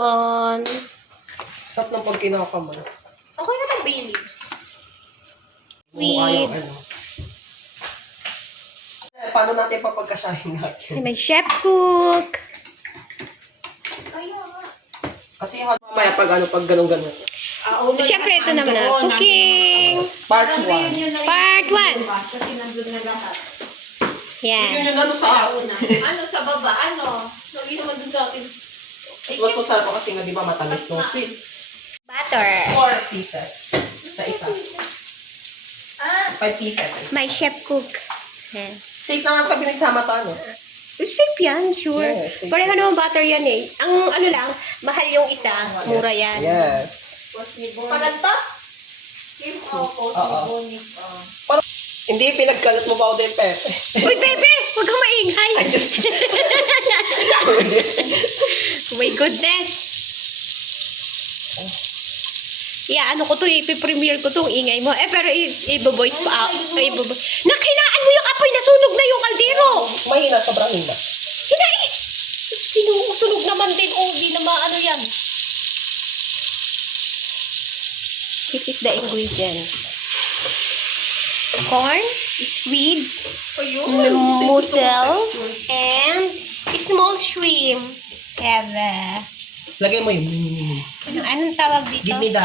On. Sarap ng pag kinakaman. Okay na ng bay leaves. Ayaw, ano. Paano natin papagkasyahin natin? May chef cook. Kasi mamaya pag ganun-ganun. Siyempre, ito naman na. Cooking. Part 1. Part 1. Kasi nandun na lahat. Yan. Yun yung ano sa Una. Ano sa baba? Ano? Lagi naman dun sa atin. mas masarap pa kasi nga di ba matamis no? Sweet. Butter. 4 pieces sa isa. 5 pieces. May chef cook. Yan. Safe naman pag pinagsama to, ano? Safe yan, sure. Yes, safe Pareho yan. naman butter yan eh. Ang ano lang, mahal yung isa, mura yan. Yes. Palanta? Yung post ni Oo. Bonnie. Hindi, pinagkalat mo ba ako din, Pepe? Uy, Pepe! Huwag kang maingay! Oh my goodness! Yeah, ano ko to, ipipremiere ko to, ingay mo. Pero i-voice pa. Nakinaan mo yung apoy, nasunog na yung kaldero! Mahina, sobrang hina. Hinay! Sinusunog naman din. Oh, di na maano yan. This is the ingredients. Corn, squid, mussel, and small shrimp. Have Lagay mo yun. anong tawag dito? Give me the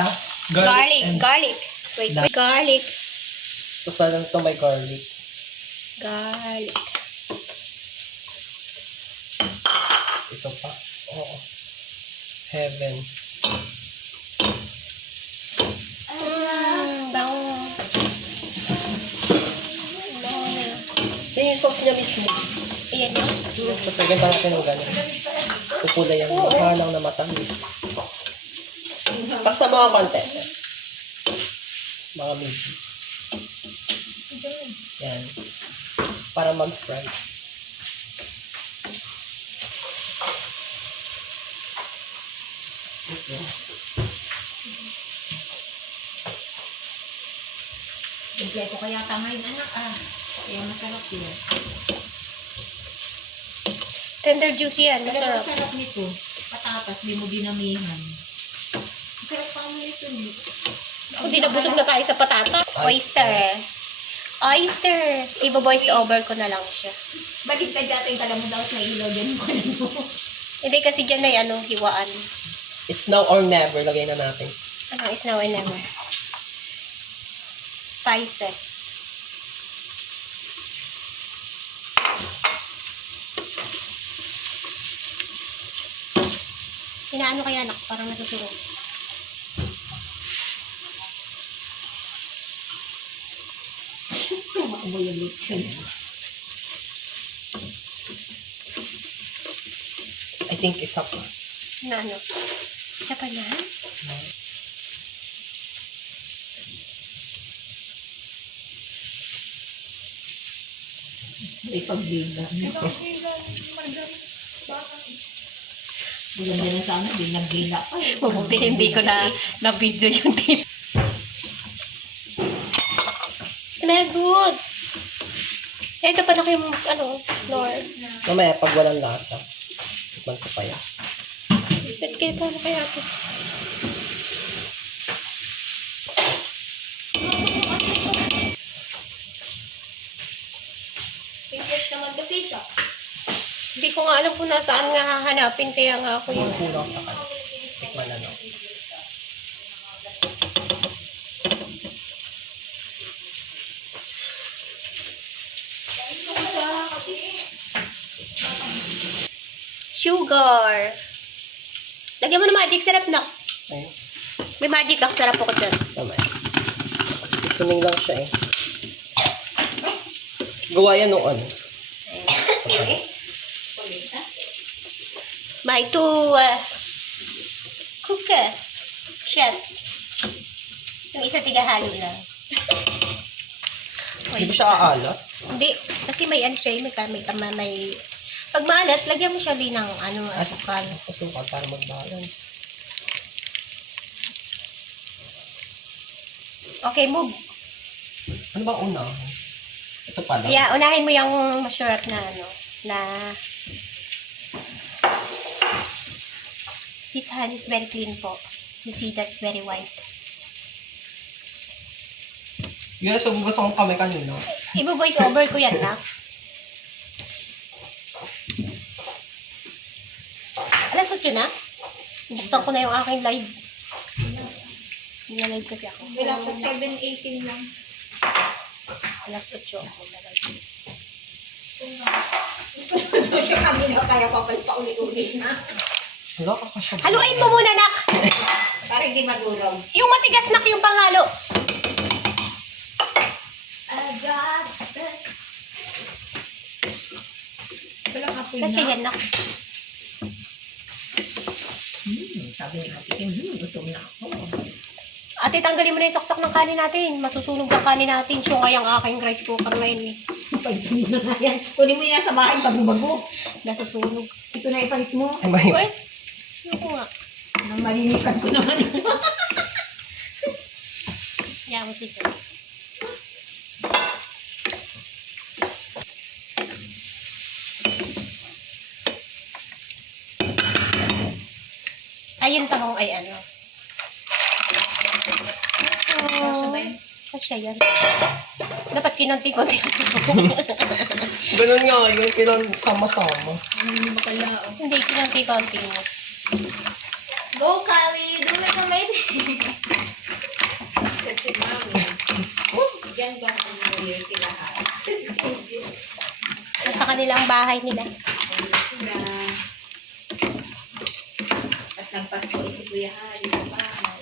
Garlic. and- Garlic. Wait, Da- garlic. Tapos lang ito may garlic. Garlic. Tapos ito pa. Oo. Heaven. Bango. Yan yung sauce niya mismo. Ayan yun. Tapos lagyan pa natin ng ganun. Pukulay yung halang na matamis. Paksa mga konti. Mga medyo. Yan. Para mag-fry. Ito. Kompleto kaya tangay anak Kaya masarap yun. Tender juicy yan. Alam mo, Masarap. sarap nito. Patatas, di mo dinamihan. Masarap pa mo ito. Hindi nabusog na tayo sa patata. Oyster. Oyster. Ibo-voice over ko na lang siya. Bakit ka dati ka mo daw sa ilaw din mo mo? Hindi kasi dyan ay hiwaan. It's now or never. Lagay na natin. Ano is now and never. Spices. Inaano kaya anak? Parang nasusunog. Tumakbo yung lechon. I think isa pa. Na ano? Siya pa na? May pagbila. Maganda na sana, di naggila pa. Mabuti hindi ko na video yung tin. Smell good. Ito pa na yung Lord. Mamaya, pag walang lasa, tikman ko pa yan. Ba't kayo pa na kaya ito? English naman kasi siya. Hindi ko nga alam kung nasaan nga hahanapin, kaya nga ako Yung yung... kulang sa kan. Tikman na lang. Sugar. Lagyan mo ng magic syrup na. Ayun. May magic ako, sarap ako dyan. Mamaya. Sisuning lang siya eh. Gawa yan nung ano. May to cook chef. Yung isa tigahalo lang. Hindi ba siya aalat? Hindi, kasi may siya, may pag maalat, lagyan mo siya din ng asukal. Asukal para mag-balance. Okay, move. Ano ba una? Ito pala. Yeah, unahin mo yung masarap na His hand is very clean po. You see, that's very white. Yes, so gusto kong kami kanina. Ibo-voice over ko yan, nak. Alas 8 na? Buksan ko na yung aking live. Nag-live kasi ako. Wala pa 7:18 lang. Alas 8 ako nag-live. Ito siya kami na kaya papalit pa uli-uli na. Wala ka kasya. Haluin mo muna, nak! Para hindi magulong. Yung matigas, nak, yung panghalo. Wala ka po Kasi yan, nak. Sabi ni Ate Kim, gutom na ako. Ate, tanggalin mo na yung saksak ng kanin natin. Masusunog ang kanin natin. So, kaya ang aking rice cooker na yun eh. Ipalit mo na nga yan. Kunin mo yan sa bahay, bago-bago. Nasusunog. Ito na ipalit mo. Ay, may... Uy, ano ko nga? Nang malinisan ko naman. Yeah, what's it? Ayun tahong ay ano. Kasya yan. Dapat kinunti-kunti. Ganun nga, yung kailan sama-sama. Hindi makala. Hindi, kinunti-kunti mo. Go, Kali! You do it amazing! Kasi mami, Diyos ko. yan ba kung New Year sila house? Nasa kanilang bahay nila. Sila. At nagpasko si Kuya Hari sa bahay.